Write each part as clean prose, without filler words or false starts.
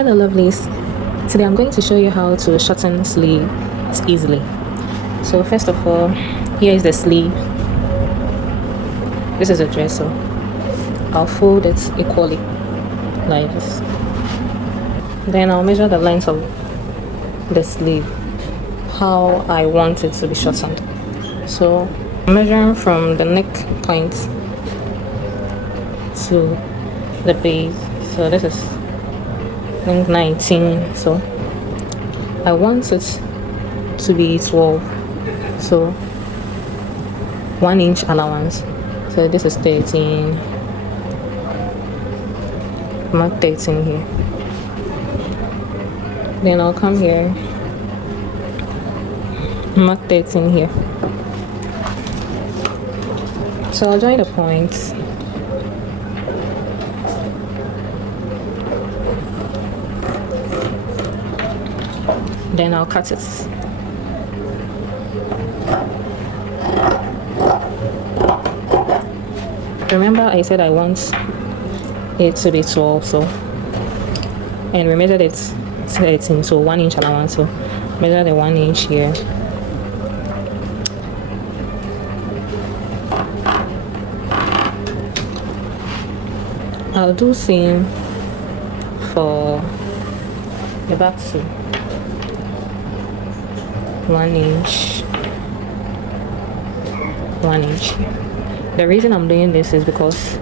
Hello lovelies, today I'm going to show you how to shorten sleeves easily. So first of all, here is the sleeve. This is a dress, so I'll fold it equally like this. Then I'll measure the length of the sleeve, how I want it to be shortened. So I'm measuring from the neck point to the base. So this is 19, so I want it to be 12, so 1 inch allowance. So this is 13, mark 13 here. Then I'll come here, mark 13 here. So I'll join the points. Then I'll cut it. Remember I said I want it to be 12, so, and we measured it 13, so 1 inch allowance, so measure the 1 inch here. I'll do same for the back too. 1 inch, 1 inch. The reason I'm doing this is because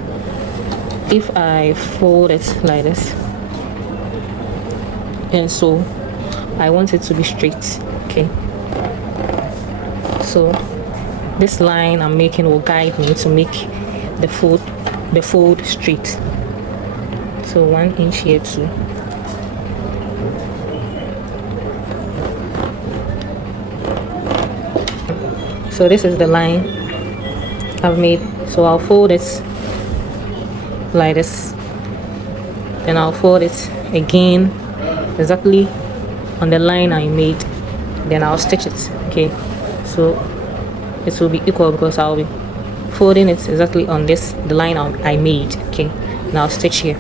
if I fold it like this, and so I want it to be straight, okay? So this line I'm making will guide me to make the fold straight. So 1 inch here too. So this is the line I've made. So I'll fold it like this, then I'll fold it again exactly on the line I made, then I'll stitch it, okay? So it will be equal because I'll be folding it exactly on the line I made, okay? Now I'll stitch here.